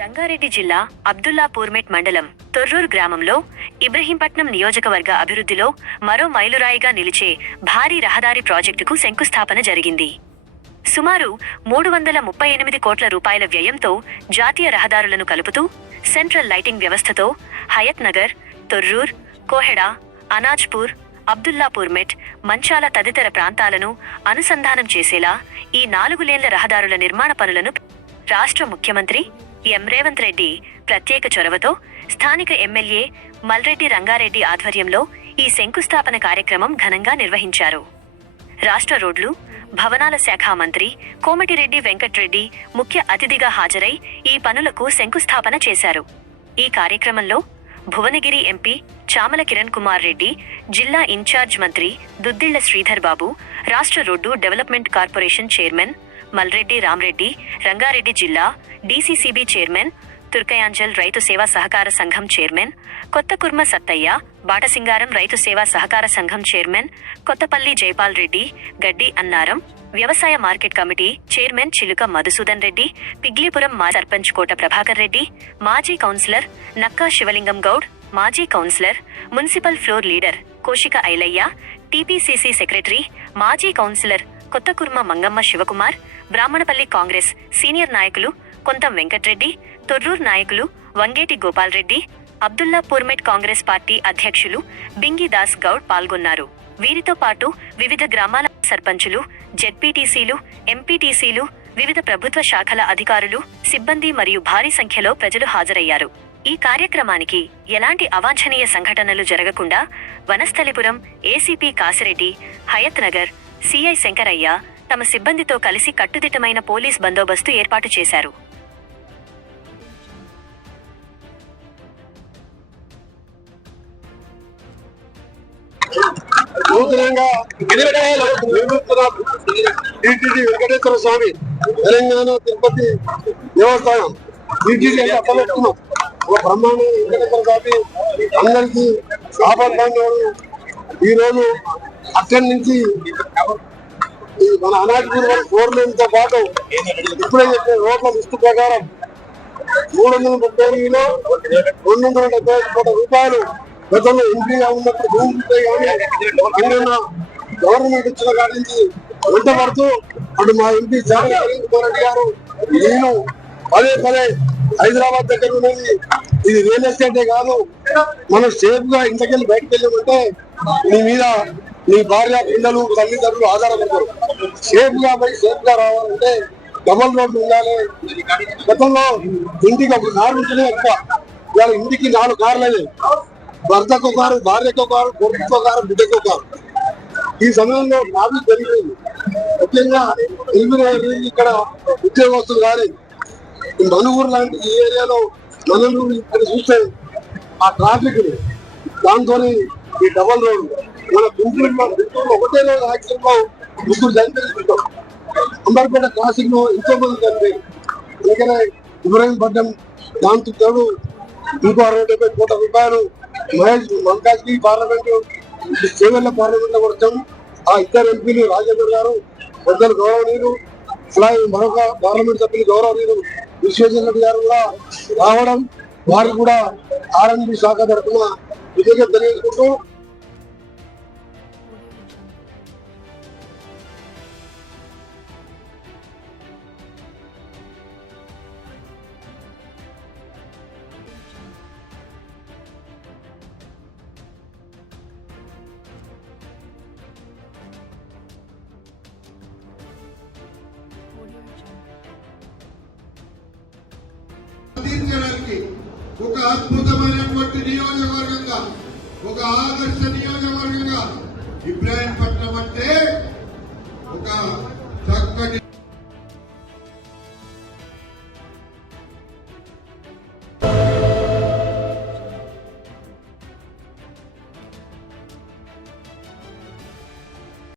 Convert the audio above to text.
రంగారెడ్డి జిల్లా అబ్దుల్లాపూర్మెట్ మండలం తొర్రూర్ గ్రామంలో ఇబ్రహీంపట్నం నియోజకవర్గ అభివృద్ధిలో మరో మైలురాయిగా నిలిచే భారీ రహదారి ప్రాజెక్టుకు శంకుస్థాపన జరిగింది. సుమారు 338 కోట్ల రూపాయల వ్యయంతో జాతీయ రహదారులను కలుపుతూ సెంట్రల్ లైటింగ్ వ్యవస్థతో హయత్ నగర్, తొర్రూర్, కోహెడా, అనాజ్పూర్, అబ్దుల్లాపూర్మెట్, మంచాల తదితర ప్రాంతాలను అనుసంధానం చేసేలా ఈ 4 లేన్ల రహదారుల నిర్మాణ పనులను రాష్ట్ర ముఖ్యమంత్రి ఎం. రేవంత్ రెడ్డి ప్రత్యేక చొరవతో స్థానిక ఎమ్మెల్యే మల్రెడ్డి రంగారెడ్డి ఆధ్వర్యంలో ఈ శంకుస్థాపన కార్యక్రమం ఘనంగా నిర్వహించారు. రాష్ట్ర రోడ్లు, భవనాల శాఖ మంత్రి కోమటిరెడ్డి వెంకట్రెడ్డి ముఖ్య అతిథిగా హాజరై ఈ పనులకు శంకుస్థాపన చేశారు. ఈ కార్యక్రమంలో భువనగిరి ఎంపీ చామల కిరణ్ కుమార్ రెడ్డి, జిల్లా ఇన్ఛార్జ్ మంత్రి దుద్దిళ్ల శ్రీధర్ బాబు, రాష్ట్ర road development corporation chairman Malreddy Ram Reddy, Rangareddy జిల్లా డీసీసీబీ చైర్మన్ తుర్కయాంజల్ రైతు సేవా సహకార సంఘం చైర్మన్ కొత్తకుర్మ సత్తయ్య, బాటసింగారం రైతు సేవా సహకార సంఘం చైర్మన్ కొత్తపల్లి జైపాల్ రెడ్డి, గడ్డి అన్నారం, వ్యవసాయ మార్కెట్ కమిటీ చైర్మన్ చిలుక మధుసూదన్ రెడ్డి, పిగ్లీపురం మాజీ సర్పంచ్ కోట ప్రభాకర్ రెడ్డి, మాజీ కౌన్సిలర్ నక్కా శివలింగం గౌడ్, మాజీ councillor, municipal floor leader Koshika Ailayya, TPCC secretary, మాజీ కౌన్సిలర్ కొత్తకుర్మ మంగమ్మ శివకుమార్, బ్రాహ్మణపల్లి కాంగ్రెస్ సీనియర్ నాయకులు కొంతం వెంకట్రెడ్డి, తొర్రూర్ నాయకులు వంగేటి గోపాల్ రెడ్డి, అబ్దుల్లాపూర్మెట్ కాంగ్రెస్ పార్టీ అధ్యక్షులు బింగి దాస్ గౌడ్ పాల్గొన్నారు. వీరితో పాటు వివిధ గ్రామాల సర్పంచులు, జెడ్పీటీసీలు, ఎంపీటీసీలు, వివిధ ప్రభుత్వ శాఖల అధికారులు, సిబ్బంది మరియు భారీ సంఖ్యలో ప్రజలు హాజరయ్యారు. ఈ కార్యక్రమానికి ఎలాంటి అవాంఛనీయ సంఘటనలు జరగకుండా వనస్థలిపురం ఏసీపీ కాసిరెడ్డి, హయత్ నగర్ సిఐ శంకరయ్య తమ సిబ్బందితో కలిసి కట్టుదిట్టమైన పోలీస్ బందోబస్తు ఏర్పాటు చేశారు. వెంకటేశ్వర స్వామి తెలంగాణ తిరుపతి దేవస్థానం ఒక బ్రహ్మాండ వెంకటేశ్వర స్వామి అందరికీ ఆపద్బాంధవుడు. ఈ రోజు అక్కడి నుంచి మన అనాజ్పూర్ 4 లేన్తో పాటు ఇప్పుడే చెప్పిన రోడ్ల లిస్టు ప్రకారం 338లో 275 కోట్ల రూపాయలు గతంలో ఎంపీగా ఉన్నప్పుడు భూమిపై కానీ గవర్నమెంట్ ఇచ్చిన కాడి నుంచి వెంటబడుతూ అటు మా ఎంపీ చామల కిరణ్ కుమార్ రెడ్డి గారు, నేను పదే హైదరాబాద్ దగ్గర ఉన్నది ఇది రియల్ ఎస్టేటే కాదు, మనం సేఫ్ గా ఇంతకెళ్ళి బయటకు వెళ్ళామంటే నీ మీద నీ భార్య, పిల్లలు, తల్లిదండ్రులు ఆధారపడతారు. సేఫ్ గా పోయి సేఫ్ గా రావాలంటే డబల్ రోడ్లు ఉండాలి. గతంలో ఇంటికి ఒక కారు ఉంటేనే ఎక్కువ, ఇవాళ ఇంటికి 4 కార్లు అయ్యాయి. భర్తకు కారు, భార్యకు కారు, కొడుకుతో కారు, బిడ్డకు కారు. ఈ సమయంలో ట్రాఫిక్ పెరిగిపోయింది. ముఖ్యంగా ఇక్కడ ఉద్యోగస్తులు కానీ మనుగూరు లాంటి ఈ ఏరియాలో మనూరు ఇక్కడ చూస్తే ఆ ట్రాఫిక్ దాంతో ఈ డబల్ రోడ్ మన గుంటూరులో ఒకటే రోజు యాక్సిడెంట్ లో 3 చనిపోయింటాం. అంబర్పేట క్రాసింగ్ లో ఎంతో మంది చనిపోయింది. అందుకనే ఇబ్రహీంపట్నం దాంతో తోడు ఇంకో 67 కోట్ల రూపాయలు మహేష్ మల్కాజ్కి పార్లమెంటు చేవెళ్ల పార్లమెంట్ లో వచ్చాం. ఆ ఇద్దరు ఎంపీలు రాజేంద్ర గారు, పెద్దలు గౌరవనీయులు, అలాగే మరొక పార్లమెంట్ సభ్యులు గౌరవనీయులు విశ్వేశ్వర రెడ్డి గారు కూడా రావడం, వారికి కూడా ఆర్ఎండ్బి శాఖ తరఫున విజయం తెలియజేసుకుంటూ తీర్చడానికి ఒక అద్భుతమైనటువంటి నియోజకవర్గంగా, ఒక ఆదర్శ నియోజకవర్గంగా ఇబ్రహీంపట్నం అంటే ఒక చక్కటి